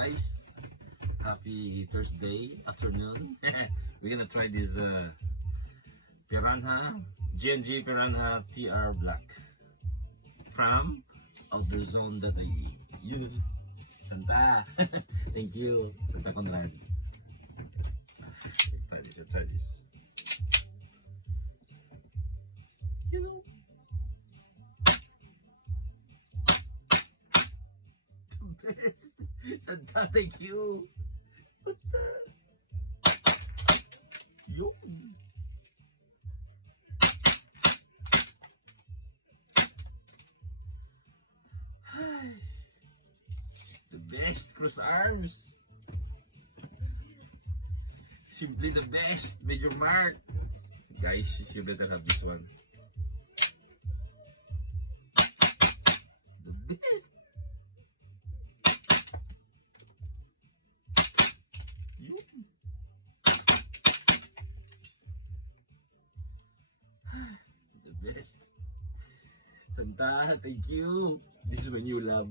guys? Happy Thursday afternoon. We're gonna try this Piranha G&G Piranha TR Black from outerzone.ie. Santa. Thank you, Santa Conrad. Let's try this. Santa, thank you. What the? Yun. The best cross arms. Simply the best. Major Mark. Guys, you better have this one. The best. The best. Santa, thank you. This is my new love.